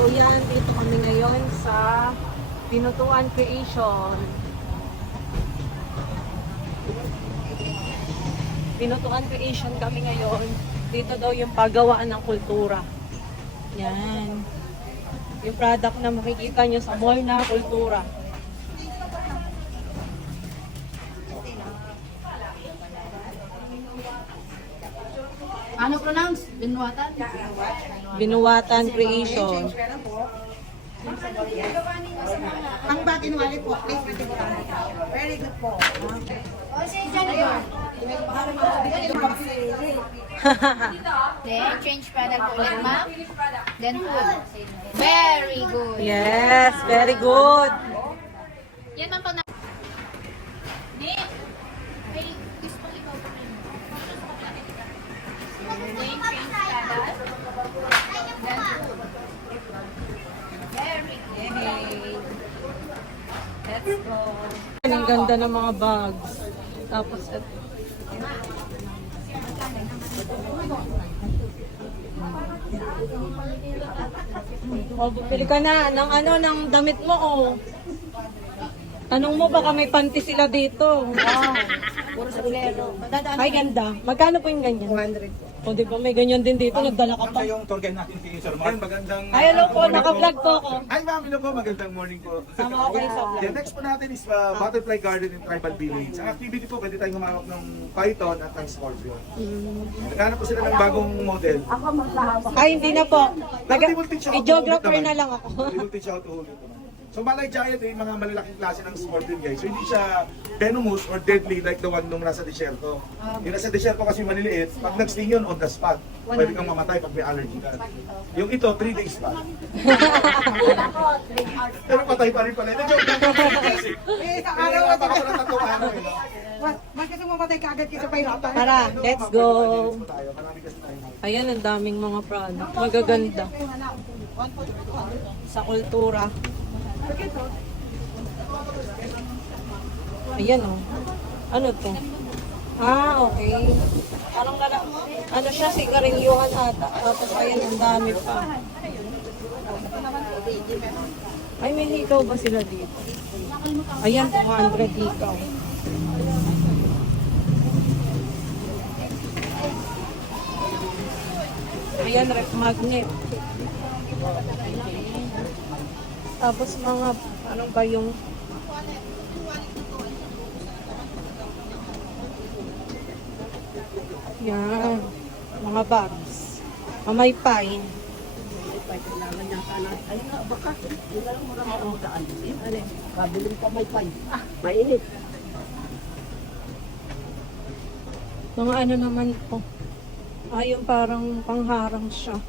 So yan, dito kami ngayon sa Pinutuan Creation. Pinutuan Creation kami ngayon. Dito daw yung paggawaan ng kultura. Yan. Yung product na makikita nyo sa mall na kultura. Ano pronounce? Binuatan? Binuwatan Creation. Ang batinwali po, please batinwali. Very good po. O, say dyan yun. Then, change product ulit, ma'am. Then, food. Very good. Yes, very good. Yan, ma'am, pag na... Nick! May gusto ikaw pa rin. Then, change product. Then, food. Very good. Let's go. Ang ganda ng mga bags. Tapos, bumili ka na ng damit mo, oh. Tanong mo, baka may panty sila dito. Wow. Puro sa bilero. Ay, ganda. Magkano po yung ganyan? 200. O, di ba may ganyan din dito? Nagdala ka pa. Yung tour guide natin si Sir Mark. Magandang... Ay, hello po. Naka-vlog po ako. Ay, ma'am, hello po. Magandang morning po. Sama ko kayo sa vlog. The next po natin is Butterfly Garden and Tribal Village. Ang activity po, pwede tayong humawak ng python at ng scorpion. Naghanap po sila ng bagong model. Ay, hindi na po. They will teach you how to hold it I-geographer naman. na lang ako. They will teach you how to hold it naman. So Malay Giant ay mga malalaking klase ng scorpion guys. So hindi siya venomous or deadly like the one nung nasa desierto. Yung nasa desierto kasi maliliit, pag nag-sting yun on the spot, pwede kang mamatay pag may allergy ka. Yung ito, 3 days pa. Pero patay pa rin pala. Na-joke lang po kasi. Isang Kaya araw nga baka wala tatlong araw. Mas kasi mamatay ka agad kasi pahirapan. Tara, let's go. Marami kasi tayo. Ayan, ang daming mga product. Magaganda. Sa kultura. Ayan, oh. Ano to? Ah, okay. Parang ano siya, sigarilyohan ata. Tapos ayan, ang dami pa. Ay, may hikaw ba sila dito? Ayan, 200 hikaw. Ayan, ref magnet. Tapos mga, ano ba yung... Yan, mga bags. Mamaypay. Kabiling pa may pay. Mainit. Mga ano naman po. Yung parang pangharang siya.